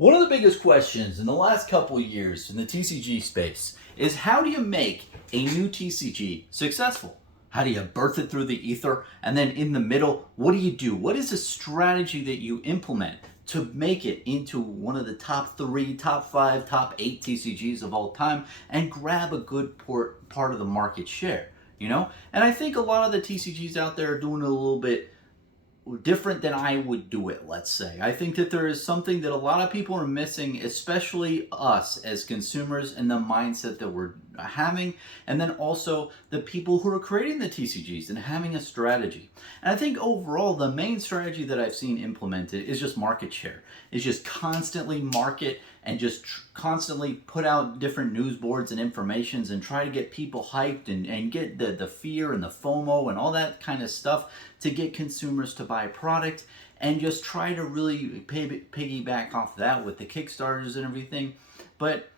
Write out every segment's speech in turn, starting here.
One of the biggest questions in the last couple of years in the TCG space is how do you make a new TCG successful? How do you birth it through the ether? And then in the middle, what do you do? What is a strategy that you implement to make it into one of the top three, top five, top eight TCGs of all time and grab a good part of the market share? And I think a lot of the TCGs out there are doing it a little bit different than I would do it, let's say. I think that there is something that a lot of people are missing, especially us as consumers and the mindset that we're having, and then also the people who are creating the TCGs and having a strategy. And I think overall, the main strategy that I've seen implemented is just market share. It's just constantly market and just constantly put out different news boards and informations and try to get people hyped and get the fear and the FOMO and all that kind of stuff to get consumers to buy product, and just try to really piggyback off that with the Kickstarters and everything. But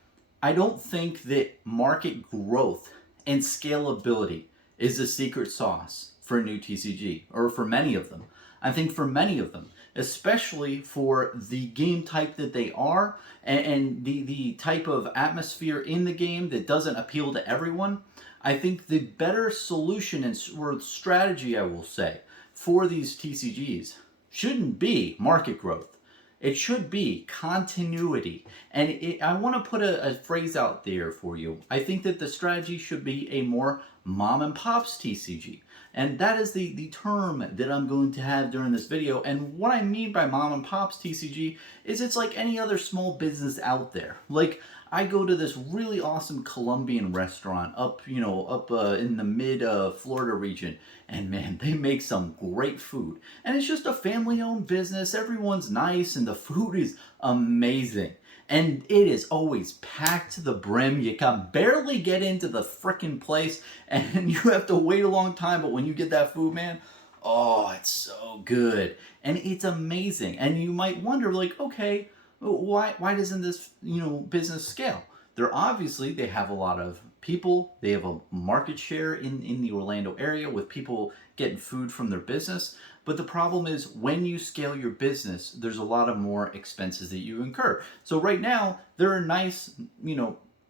I don't think that market growth and scalability is the secret sauce for a new TCG, or for many of them. I think for many of them, especially for the game type that they are, and the type of atmosphere in the game that doesn't appeal to everyone, I think the better solution and or strategy, I will say, for these TCGs shouldn't be market growth. It should be continuity. And I want to put a phrase out there for you. I think that the strategy should be a more mom and pops TCG. And that is the term that I'm going to have during this video. And what I mean by mom and pops TCG is it's like any other small business out there. Like, I go to this really awesome Colombian restaurant up in the mid Florida region, and man, they make some great food. And it's just a family-owned business. Everyone's nice, and the food is amazing. And it is always packed to the brim. You can barely get into the frickin' place, and you have to wait a long time. But when you get that food, man, oh, it's so good. And it's amazing. And you might wonder, like, okay, why doesn't this business scale? They have a lot of people. They have a market share in the Orlando area with people getting food from their business. But the problem is, when you scale your business, there's a lot of more expenses that you incur. So right now, they're a nice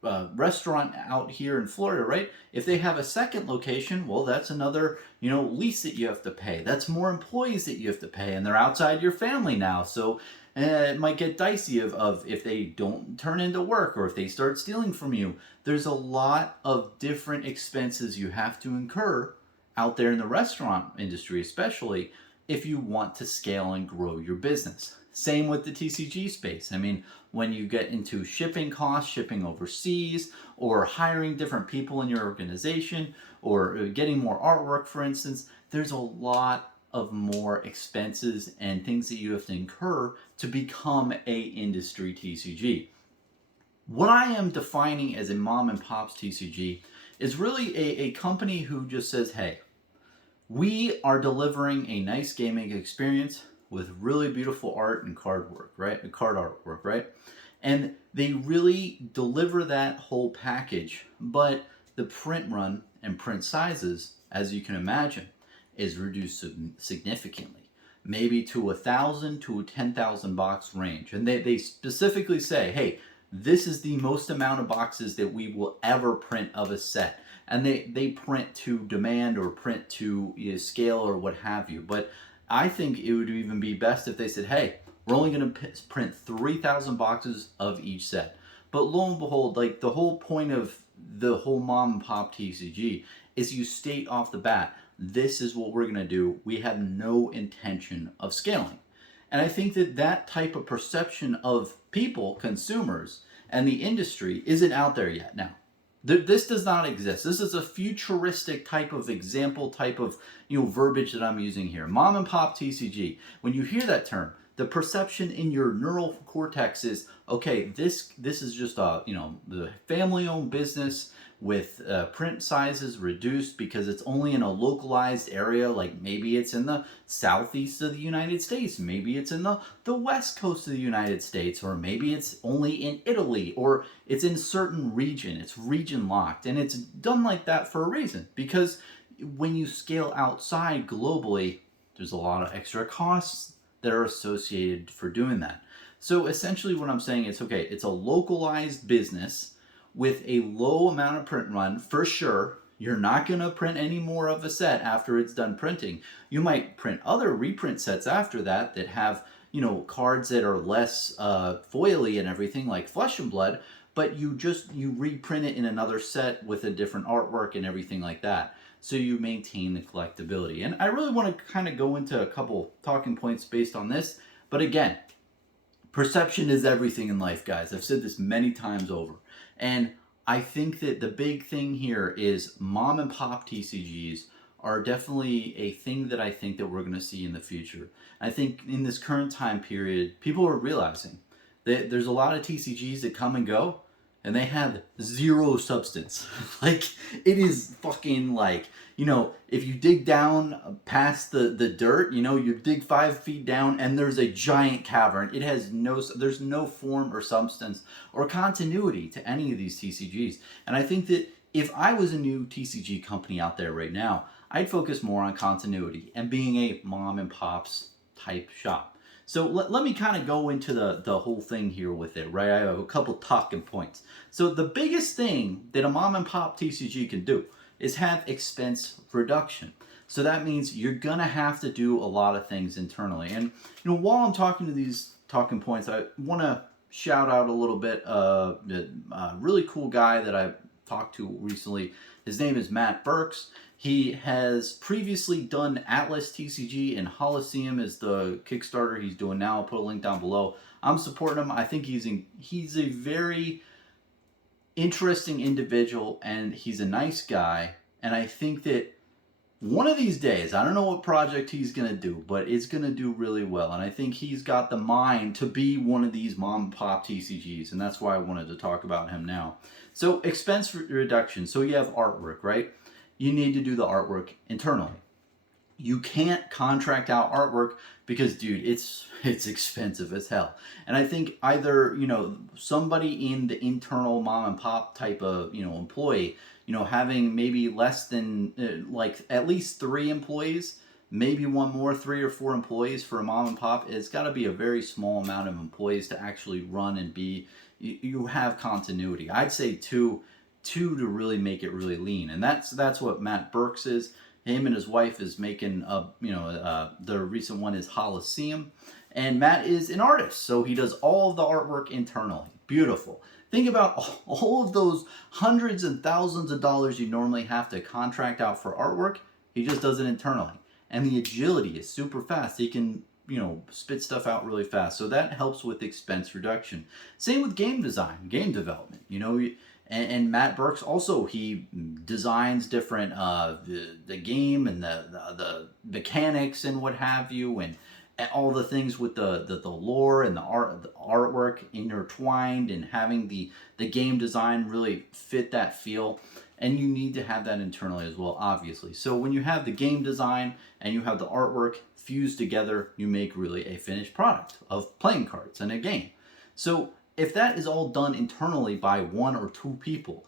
restaurant out here in Florida, right? If they have a second location, well, that's another lease that you have to pay. That's more employees that you have to pay, and they're outside your family now. So it might get dicey of if they don't turn into work, or if they start stealing from you. There's a lot of different expenses you have to incur out there in the restaurant industry, especially if you want to scale and grow your business. Same with the TCG space. I mean, when you get into shipping costs, shipping overseas, or hiring different people in your organization, or getting more artwork, for instance, there's a lot of more expenses and things that you have to incur to become a industry TCG. What I am defining as a mom and pops TCG is really a company who just says, hey, we are delivering a nice gaming experience with really beautiful art and card work, right? Card artwork, right? And they really deliver that whole package, but the print run and print sizes, as you can imagine, is reduced significantly, maybe to 1,000 to 10,000 box range. And they specifically say, hey, this is the most amount of boxes that we will ever print of a set. And they print to demand, or print to scale, or what have you. But I think it would even be best if they said, hey, we're only going to print 3,000 boxes of each set. But lo and behold, like, the whole point of the whole mom and pop TCG is you state off the bat, this is what we're going to do. We have no intention of scaling. And I think that type of perception of people, consumers, and the industry isn't out there yet. Now, this does not exist. This is a futuristic type of example, type of verbiage that I'm using here. Mom and pop TCG. When you hear that term, the perception in your neural cortex is, okay, this is just the family-owned business with print sizes reduced because it's only in a localized area. Like, maybe it's in the southeast of the United States, maybe it's in the west coast of the United States, or maybe it's only in Italy, or it's in a certain region. It's region locked, and it's done like that for a reason, because when you scale outside globally, there's a lot of extra costs that are associated for doing that. So essentially what I'm saying is, okay, it's a localized business with a low amount of print run for sure. You're not going to print any more of a set after it's done printing. You might print other reprint sets after that that have, cards that are less foily and everything, like Flesh and Blood, but you reprint it in another set with a different artwork and everything like that. So you maintain the collectability. And I really want to kind of go into a couple talking points based on this. But again, perception is everything in life, guys. I've said this many times over. And I think that the big thing here is mom and pop TCGs are definitely a thing that I think that we're going to see in the future. I think in this current time period, people are realizing that there's a lot of TCGs that come and go, and they have zero substance. Like, it is fucking like, if you dig down past the dirt, you dig 5 feet down and there's a giant cavern. It has there's no form or substance or continuity to any of these TCGs. And I think that if I was a new TCG company out there right now, I'd focus more on continuity and being a mom and pops type shop. So let me kind of go into the whole thing here with it, right? I have a couple talking points. So the biggest thing that a mom and pop TCG can do is have expense reduction. So that means you're gonna have to do a lot of things internally. And while I'm talking to these talking points, I want to shout out a little bit a really cool guy that I talked to recently. His name is Matt Burks. He has previously done Atlas TCG, and Holocene is the Kickstarter he's doing now. I'll put a link down below. I'm supporting him. I think he's a very interesting individual, and he's a nice guy. And I think that one of these days, I don't know what project he's going to do, but it's going to do really well. And I think he's got the mind to be one of these mom and pop TCGs, and that's why I wanted to talk about him now. So expense reduction. So you have artwork, right? You need to do the artwork internally. You can't contract out artwork because, dude, it's expensive as hell. And I think either, somebody in the internal mom and pop type of, employee, having maybe less than, like at least 3 employees, maybe one more, 3 or 4 employees for a mom and pop. It's got to be a very small amount of employees to actually run and be, you have continuity. I'd say two to really make it really lean. And that's what Matt Burks is. Him and his wife is making the recent one is Holocene, and Matt is an artist, so he does all of the artwork internally. Beautiful. Think about all of those hundreds and thousands of dollars you normally have to contract out for artwork. He just does it internally, and the agility is super fast. He can spit stuff out really fast, so that helps with expense reduction. Same with game design, game development. And Matt Burks also, he designs different the game and the mechanics and what have you, and all the things with the lore and the artwork intertwined, and having the game design really fit that feel. And you need to have that internally as well, obviously. So when you have the game design and you have the artwork fused together, you make really a finished product of playing cards and a game. So if that is all done internally by 1 or 2 people,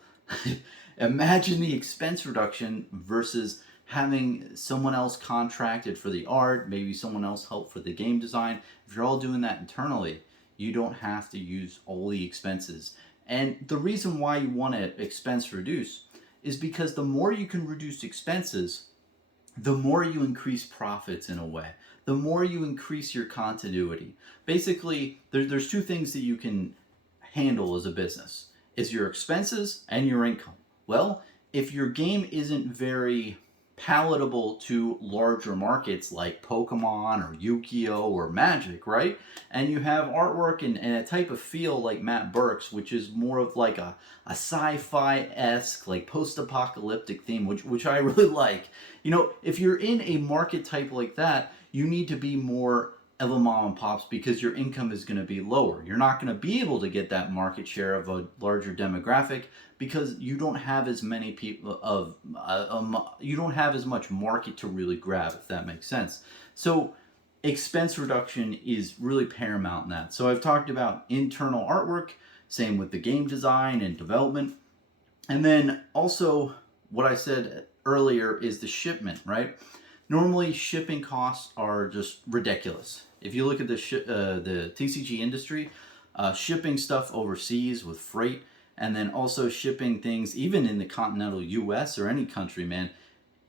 imagine the expense reduction versus having someone else contracted for the art, maybe someone else help for the game design. If you're all doing that internally, you don't have to use all the expenses. And the reason why you want to expense reduce is because the more you can reduce expenses, the more you increase profits in a way. The more you increase your continuity. Basically, there's 2 things that you can handle as a business. It's your expenses and your income. Well, if your game isn't very palatable to larger markets like Pokemon or Yu-Gi-Oh or Magic, right? And you have artwork and a type of feel like Matt Burks, which is more of like a sci-fi-esque, like post-apocalyptic theme, which I really like. If you're in a market type like that, you need to be more of a mom and pops because your income is going to be lower. You're not going to be able to get that market share of a larger demographic because you don't have as many people you don't have as much market to really grab, if that makes sense. So expense reduction is really paramount in that. So I've talked about internal artwork, same with the game design and development. And then also what I said earlier is the shipment, right? Normally shipping costs are just ridiculous. If you look at the TCG industry, shipping stuff overseas with freight, and then also shipping things even in the continental U.S. or any country, man,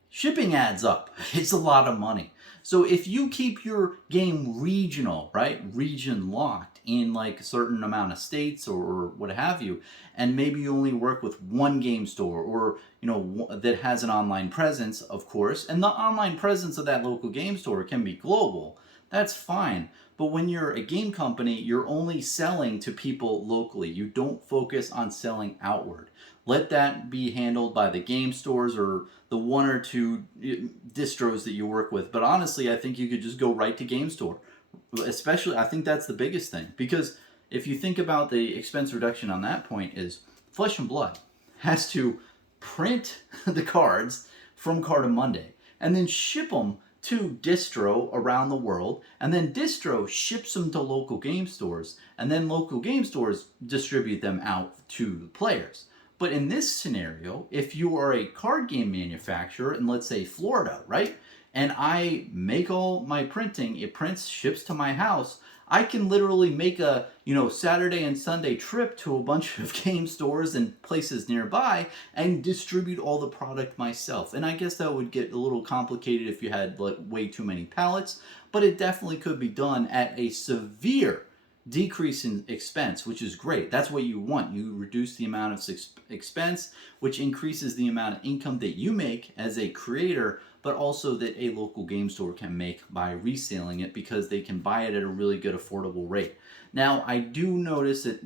shipping adds up. It's a lot of money. So if you keep your game regional, right, region locked in like a certain amount of states or what have you, and maybe you only work with one game store or, you know, that has an online presence, of course, and the online presence of that local game store can be global, that's fine. But when you're a game company, you're only selling to people locally. You don't focus on selling outward. Let that be handled by the game stores or the one or two distros that you work with. But honestly, I think you could just go right to game store. Especially, I think that's the biggest thing. Because if you think about the expense reduction on that point is Flesh and Blood has to print the cards from Card Monday and then ship them to distro around the world, and then distro ships them to local game stores, and then local game stores distribute them out to the players. But in this scenario, if you are a card game manufacturer in, let's say, Florida, right, and I make all my printing, it prints, ships to my house, I can literally make a, you know, Saturday and Sunday trip to a bunch of game stores and places nearby and distribute all the product myself. And I guess that would get a little complicated if you had like way too many pallets, but it definitely could be done at a severe decrease in expense, which is great. That's what you want. You reduce the amount of expense, which increases the amount of income that you make as a creator, but also that a local game store can make by reselling it because they can buy it at a really good affordable rate. Now, I do notice that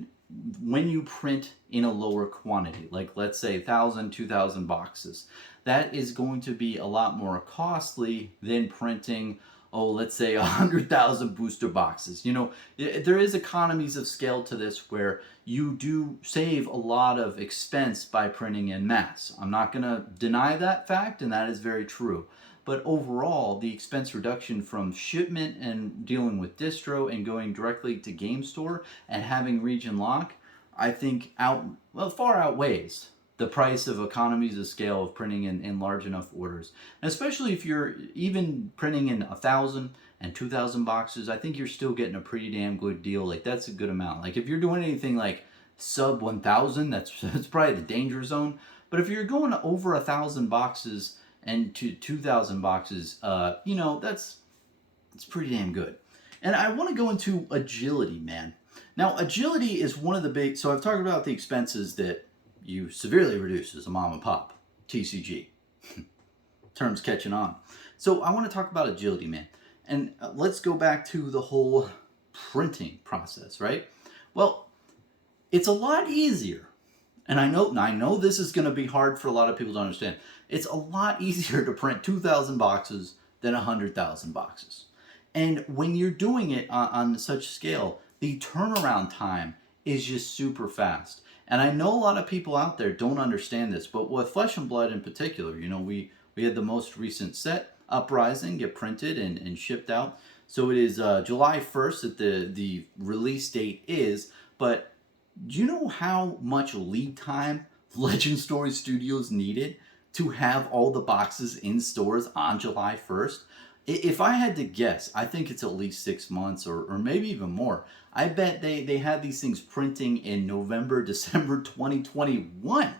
when you print in a lower quantity, like let's say 1,000, 2,000 boxes, that is going to be a lot more costly than printing, oh, let's say 100,000 booster boxes. You know, there is economies of scale to this where you do save a lot of expense by printing en masse. I'm not going to deny that fact, and that is very true. But overall, the expense reduction from shipment and dealing with distro and going directly to game store and having region lock, I think far outweighs the price of economies of scale of printing in large enough orders. And especially if you're even printing in 1,000 and 2,000 boxes, I think you're still getting a pretty damn good deal. Like, that's a good amount. Like, if you're doing anything like sub 1,000, that's probably the danger zone. But if you're going over 1,000 boxes and to 2,000 boxes, you know, it's pretty damn good. And I want to go into agility, man. Now, agility is one of the big, so I've talked about the expenses that you severely reduce as a mom and pop TCG. Terms catching on. So I want to talk about agility, man. And let's go back to the whole printing process, right? Well, it's a lot easier. And I know this is going to be hard for a lot of people to understand. It's a lot easier to print 2,000 boxes than 100,000 boxes. And when you're doing it on such scale, the turnaround time is just super fast. And I know a lot of people out there don't understand this, but with Flesh and Blood in particular, you know, we had the most recent set, Uprising, get printed and shipped out. So it is July 1st that the release date is, but do you know how much lead time Legend Story Studios needed to have all the boxes in stores on July 1st? If I had to guess, I think it's at least 6 months or maybe even more. I bet they had these things printing in November, December 2021.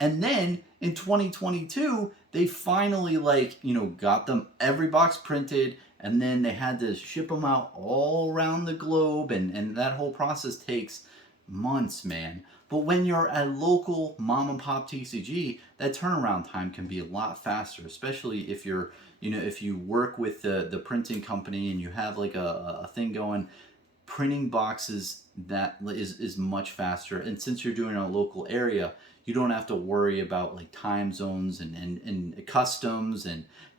And then in 2022, they finally got them every box printed, and then they had to ship them out all around the globe, and that whole process takes months, man. But when you're a local mom and pop TCG, that turnaround time can be a lot faster, especially if you're, if you work with the printing company and you have like a thing going. Printing boxes that is much faster, and since you're doing it in a local area, you don't have to worry about like time zones and customs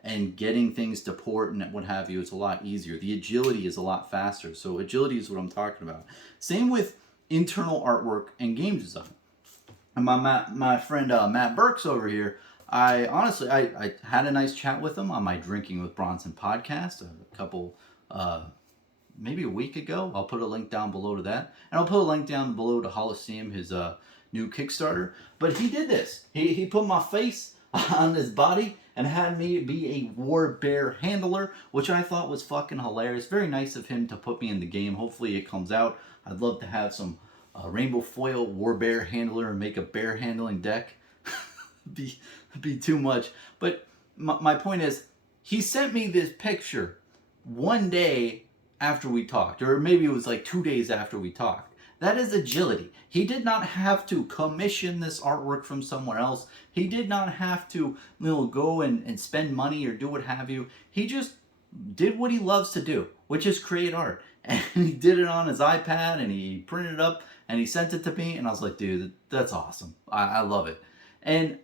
and getting things to port and what have you. It's a lot easier. The agility is a lot faster. So agility is what I'm talking about. Same with internal artwork and game design. And my friend Matt Burks over here, I had a nice chat with him on my Drinking with Bronson podcast a couple maybe a week ago. I'll put a link down below to that, and I'll put a link down below to Holocene, his new Kickstarter. But he did this. He put my face on his body and had me be a war bear handler, which I thought was fucking hilarious. Very nice of him to put me in the game. Hopefully it comes out. I'd love to have some rainbow foil war bear handler and make a bear handling deck. be be too much. But my point is, he sent me this picture one day after we talked, or maybe it was like 2 days after we talked. That is agility. He did not have to commission this artwork from somewhere else. He did not have to, go and spend money or do what have you. He just did what he loves to do, which is create art. And he did it on his iPad and he printed it up and he sent it to me. And I was like, dude, that's awesome. I love it. And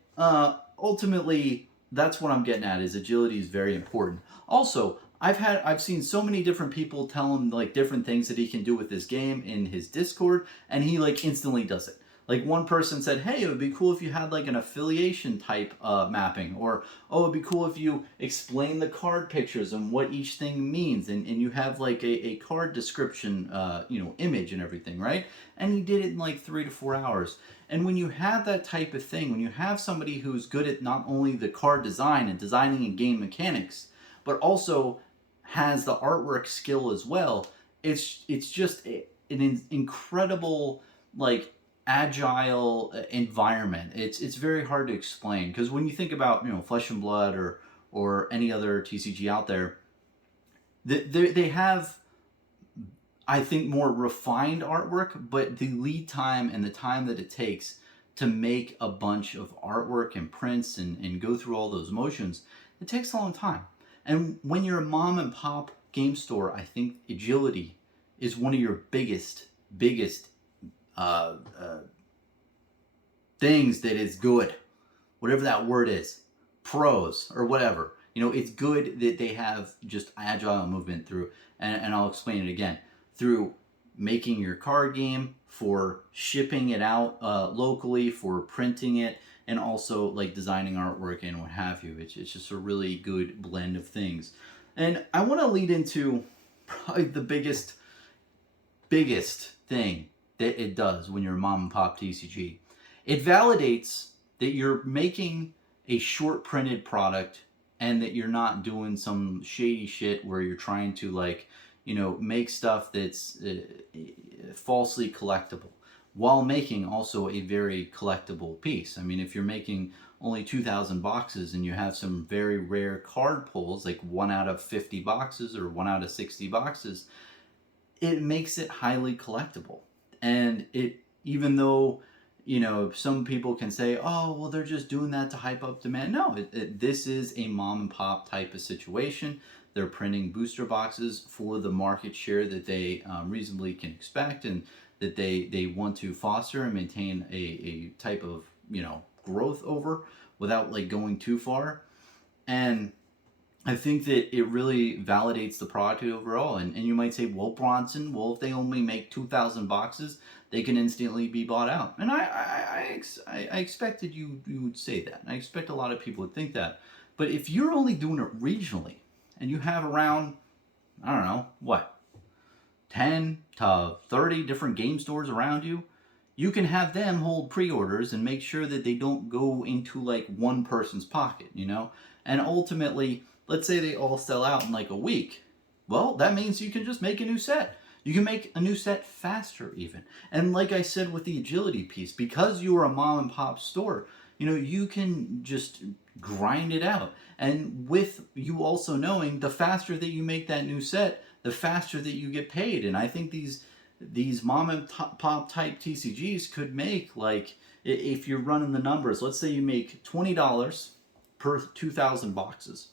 ultimately, that's what I'm getting at, is agility is very important. Also, I've seen so many different people tell him like different things that he can do with this game in his Discord, and he like instantly does it. Like one person said, hey, it would be cool if you had like an affiliation type mapping, or oh, it'd be cool if you explain the card pictures and what each thing means, and you have like a card description, image and everything, right? And he did it in like 3 to 4 hours. And when you have that type of thing, when you have somebody who's good at not only the card design and designing and game mechanics, but also has the artwork skill as well, it's just an incredible, like, agile environment. It's very hard to explain, because when you think about Flesh and Blood or any other TCG out there, they have, I think, more refined artwork, but the lead time and the time that it takes to make a bunch of artwork and prints and go through all those motions, it takes a long time. And when you're a mom and pop game store, I think agility is one of your biggest things that is good. Whatever that word is, pros or whatever. It's good that they have just agile movement through, and I'll explain it again, through making your card game, for shipping it out locally, for printing it, and also like designing artwork and what have you. It's just a really good blend of things. And I want to lead into probably the biggest thing that it does when you're a mom and pop TCG. It validates that you're making a short printed product and that you're not doing some shady shit where you're trying to make stuff that's falsely collectible, while making also a very collectible piece. I mean, if you're making only 2,000 boxes and you have some very rare card pulls, like 1 out of 50 boxes or 1 out of 60 boxes, it makes it highly collectible. And even though, some people can say, oh, well, they're just doing that to hype up demand. No, this is a mom and pop type of situation. They're printing booster boxes for the market share that they reasonably can expect, and that they want to foster and maintain a type of growth over, without like going too far. And I think that it really validates the product overall. And you might say, well, Bronson, if they only make 2,000 boxes, they can instantly be bought out. And I expected you would say that. I expect a lot of people would think that. But if you're only doing it regionally, and you have around, I don't know, 10 to 30 different game stores around you, you can have them hold pre-orders and make sure that they don't go into like one person's pocket, And ultimately, let's say they all sell out in like a week. Well, that means you can just make a new set. You can make a new set faster even. And like I said with the agility piece, because you are a mom and pop store, you can just grind it out. And with you also knowing, the faster that you make that new set, the faster that you get paid. And I think these mom and pop type TCGs could make, like, if you're running the numbers, let's say you make $20 per 2,000 boxes.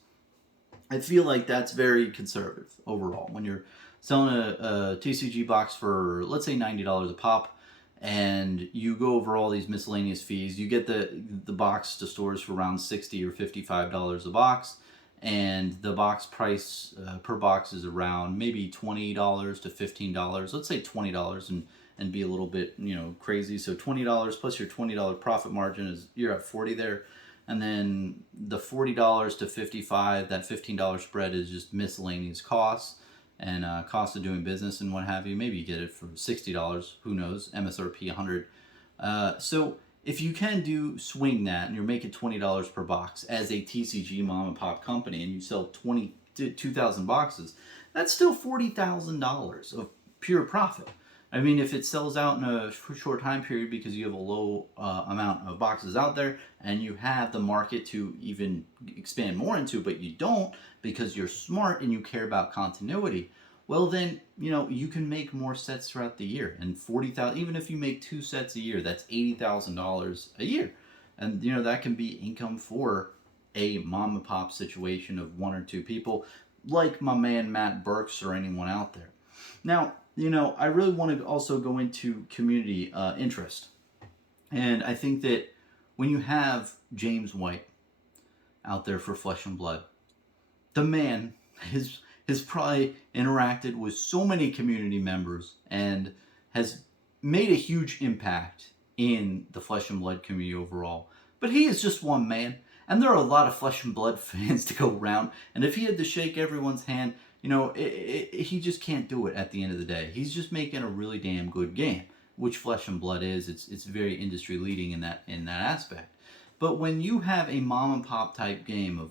I feel like that's very conservative overall. When you're selling a TCG box for, let's say, $90 a pop, and you go over all these miscellaneous fees, you get the box to stores for around $60 or $55 a box, and the box price per box is around maybe $20 to $15. Let's say $20 and be a little bit crazy. So $20 plus your $20 profit margin is, you're at $40 there. And then the $40 to $55, that $15 spread is just miscellaneous costs and cost of doing business and what have you. Maybe you get it for $60, who knows, MSRP $100. So if you can swing that and you're making $20 per box as a TCG mom and pop company, and you sell 2,000 boxes, that's still $40,000 of pure profit. I mean, if it sells out in a short time period because you have a low amount of boxes out there and you have the market to even expand more into, but you don't because you're smart and you care about continuity, well then, you can make more sets throughout the year. And 40,000, even if you make 2 sets a year, that's $80,000 a year. And that can be income for a mom and pop situation of 1 or 2 people, like my man Matt Burks or anyone out there. Now, I really want to also go into community interest. And I think that when you have James White out there for Flesh and Blood, the man has probably interacted with so many community members and has made a huge impact in the Flesh and Blood community overall. But he is just one man, and there are a lot of Flesh and Blood fans to go around, and if he had to shake everyone's hand, he just can't do it at the end of the day. He's just making a really damn good game, which Flesh and Blood is. It's very industry leading in that aspect. But when you have a mom and pop type game of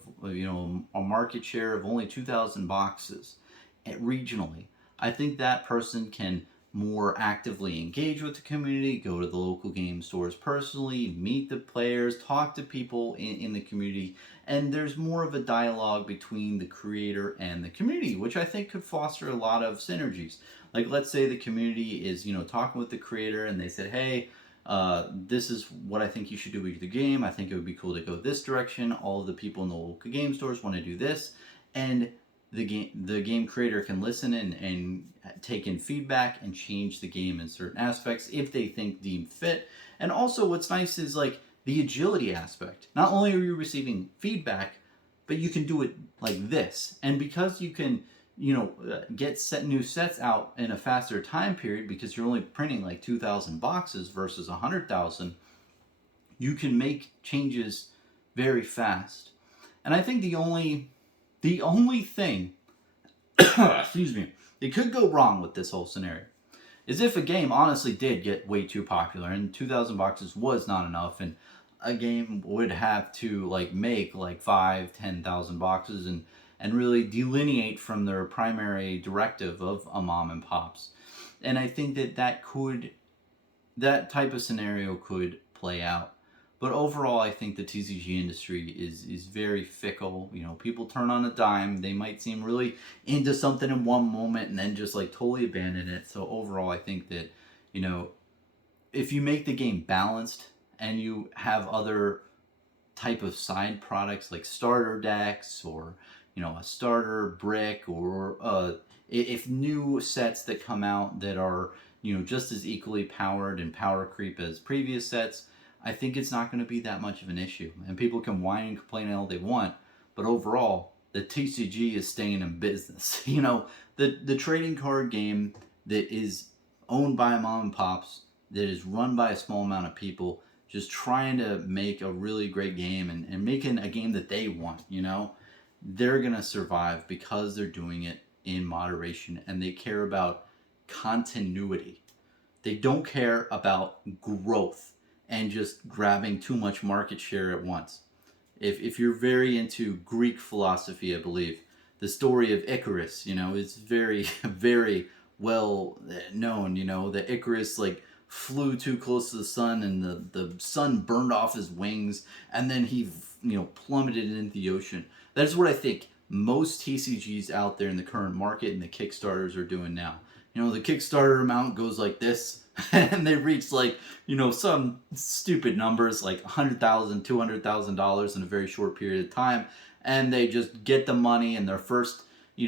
a market share of only 2,000 boxes regionally, I think that person can more actively engage with the community, go to the local game stores personally, meet the players, talk to people in the community, and there's more of a dialogue between the creator and the community, which I think could foster a lot of synergies. Like, let's say the community is talking with the creator and they said, hey, this is what I think you should do with the game. I think it would be cool to go this direction. All of the people in the local game stores want to do this, and the game creator can listen and take in feedback and change the game in certain aspects if they deem fit. And also, what's nice is like the agility aspect. Not only are you receiving feedback, but you can do it like this, and because you can get new sets out in a faster time period because you're only printing like 2,000 boxes versus 100,000, you can make changes very fast. And I think the only thing excuse me, it could go wrong with this whole scenario is if a game honestly did get way too popular and 2,000 boxes was not enough, and a game would have to make 5,000-10,000 boxes and really delineate from their primary directive of a mom and pops. And I think that type of scenario could play out. But overall, I think the TCG industry is very fickle. People turn on a dime. They might seem really into something in one moment and then just totally abandon it. So overall, I think that, if you make the game balanced and you have other type of side products like starter decks or a starter brick, or if new sets that come out that are just as equally powered and power creep as previous sets, I think it's not going to be that much of an issue. And people can whine and complain all they want, but overall, the TCG is staying in business. The trading card game that is owned by mom and pops, that is run by a small amount of people, just trying to make a really great game and making a game that they want, they're going to survive because they're doing it in moderation and they care about continuity. They don't care about growth and just grabbing too much market share at once. If you're very into Greek philosophy, I believe, the story of Icarus, is very, very well known. That Icarus flew too close to the sun and the sun burned off his wings and then he plummeted into the ocean. That's what I think most TCGs out there in the current market and the Kickstarters are doing now. The Kickstarter amount goes like this, and they reach some stupid numbers like $100,000, $200,000 in a very short period of time, and they just get the money, and their first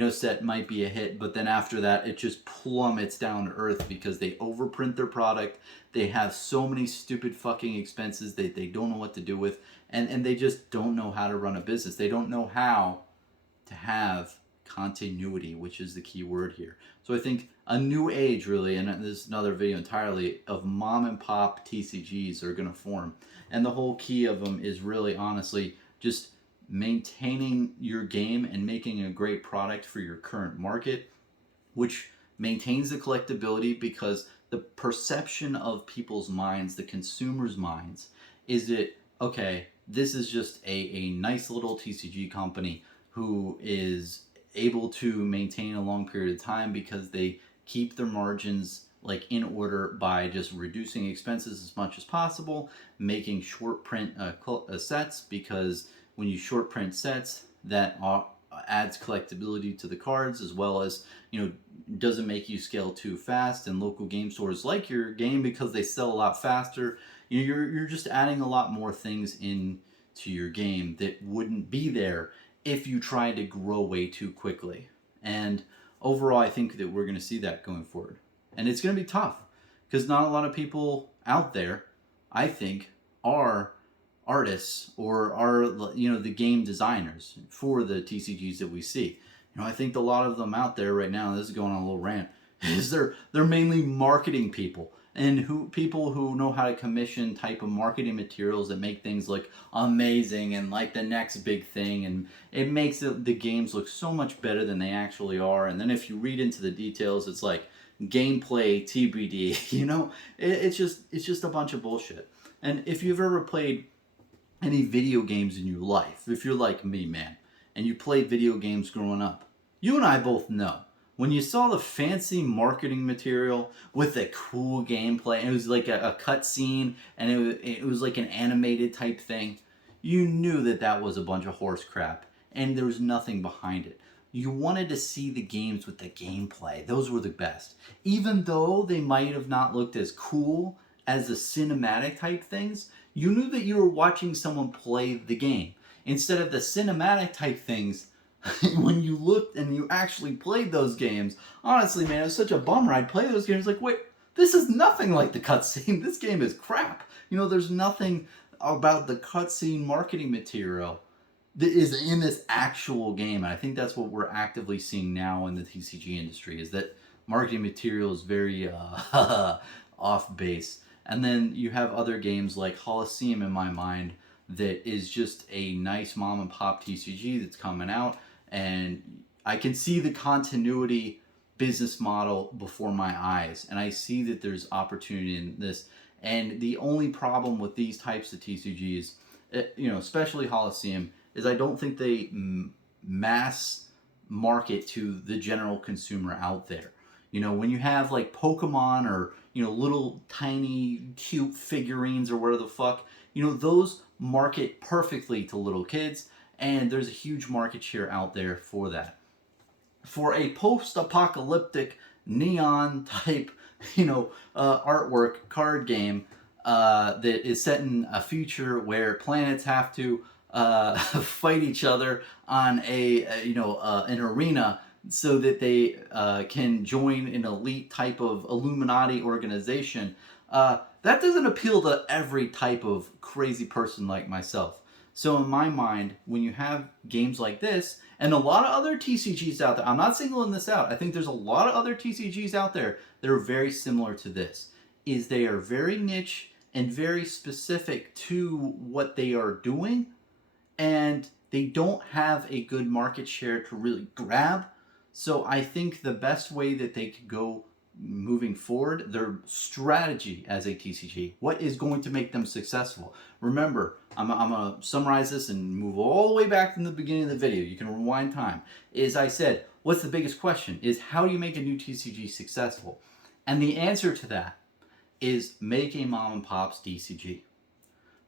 set might be a hit, but then after that it just plummets down to earth because they overprint their product. They have so many stupid fucking expenses they don't know what to do with, and they just don't know how to run a business. They don't know how to have continuity, which is the key word here. So I think a new age, really, and this is another video entirely, of mom and pop TCGs are going to form. And the whole key of them is really, honestly, just maintaining your game and making a great product for your current market, which maintains the collectability because the perception of people's minds, the consumers' minds, is that, okay, this is just a nice little TCG company who is able to maintain a long period of time because they keep their margins like in order by just reducing expenses as much as possible, making short print sets, because when you short print sets, that adds collectability to the cards, as well as, you know, doesn't make you scale too fast, and local game stores like your game because they sell a lot faster. You know, you're just adding a lot more things in to your game that wouldn't be there if you tried to grow way too quickly. And overall, I think that we're going to see that going forward. And it's going to be tough because not a lot of people out there, I think, are artists or are, you know, the game designers for the TCGs that we see. You know, I think a lot of them out there right now, this is going on a little rant, is they're mainly marketing people, and people who know how to commission type of marketing materials that make things look amazing and like the next big thing, and it makes the games look so much better than they actually are. And then if you read into the details, it's like gameplay TBD. You know, it's just a bunch of bullshit. And if you've ever played any video games in your life, if you're like me, man, and you played video games growing up, you and I both know when you saw the fancy marketing material with the cool gameplay, and it was like a cut scene, and it was like an animated type thing, you knew that that was a bunch of horse crap, and there was nothing behind it. You wanted to see the games with the gameplay. Those were the best. Even though they might have not looked as cool as the cinematic type things, you knew that you were watching someone play the game. Instead of the cinematic type things, when you looked and you actually played those games, honestly, man, it was such a bummer. I'd play those games like, wait, this is nothing like the cutscene. This game is crap. You know, there's nothing about the cutscene marketing material that is in this actual game. And I think that's what we're actively seeing now in the TCG industry, is that marketing material is very off base. And then you have other games like Holocene in my mind that is just a nice mom and pop TCG that's coming out, and I can see the continuity business model before my eyes, and I see that there's opportunity in this. And the only problem with these types of TCGs, you know, especially Holocene, is I don't think they mass market to the general consumer out there. You know, when you have like Pokemon or, you know, little tiny cute figurines or whatever the fuck, you know, those market perfectly to little kids, and there's a huge market share out there for that. For a post-apocalyptic neon type, you know, artwork card game that is set in a future where planets have to fight each other on an arena so that they can join an elite type of Illuminati organization, that doesn't appeal to every type of crazy person like myself. So in my mind, when you have games like this, and a lot of other TCGs out there, I'm not singling this out, I think there's a lot of other TCGs out there that are very similar to this, is they are very niche and very specific to what they are doing, and they don't have a good market share to really grab. So I think the best way that they could go moving forward, their strategy as a TCG, what is going to make them successful. Remember, I'm going to summarize this and move all the way back from the beginning of the video. You can rewind time. As I said, what's the biggest question is, how do you make a new TCG successful? And the answer to that is make a mom and pop's TCG.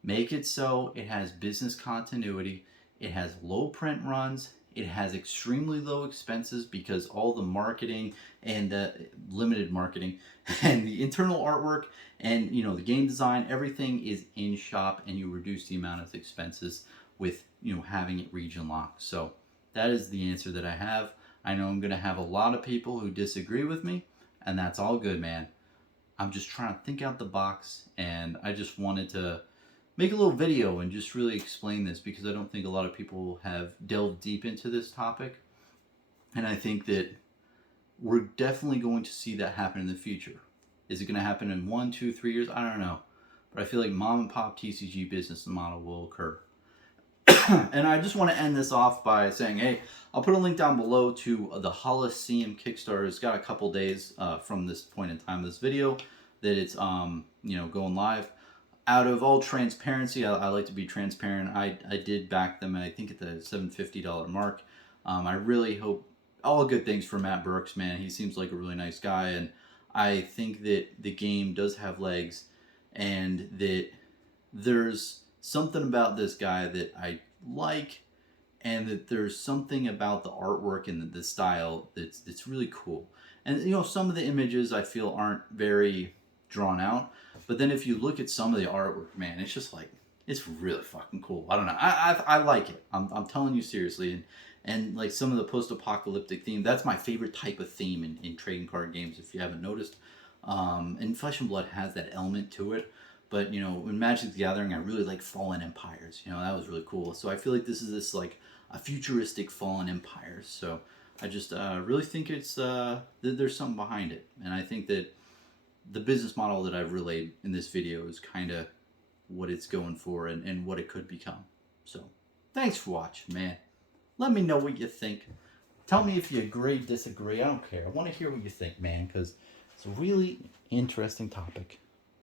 Make it so it has business continuity, it has low print runs, it has extremely low expenses because all the marketing and the limited marketing and the internal artwork and, you know, the game design, everything is in shop, and you reduce the amount of expenses with, you know, having it region locked. So that is the answer that I have. I know I'm going to have a lot of people who disagree with me, and that's all good, man. I'm just trying to think out the box, and I just wanted to make a little video and just really explain this because I don't think a lot of people have delved deep into this topic. And I think that we're definitely going to see that happen in the future. Is it going to happen in 1, 2, 3 years? I don't know. But I feel like mom and pop TCG business model will occur. And I just want to end this off by saying, hey, I'll put a link down below to the Holocene Kickstarter. It's got a couple days from this point in time of this video. that it's going live. Out of all transparency, I like to be transparent. I did back them, I think, at the $750 mark. I really hope all good things for Matt Brooks, man. He seems like a really nice guy, and I think that the game does have legs, and that there's something about this guy that I like, and that there's something about the artwork and the style that's really cool. And some of the images I feel aren't very drawn out, but then if you look at some of the artwork, man, it's just like, it's really fucking cool. I don't know. I like it. I'm telling you seriously. And like some of the post-apocalyptic theme, that's my favorite type of theme in trading card games, if you haven't noticed. And Flesh and Blood has that element to it. But, in Magic the Gathering, I really like Fallen Empires. That was really cool. So I feel like this is like a futuristic Fallen Empires. So I just really think it's there's something behind it. And I think that the business model that I've relayed in this video is kind of what it's going for and what it could become. So thanks for watching, man. Let me know what you think. Tell me if you agree, disagree. I don't care. I want to hear what you think, man, because it's a really interesting topic.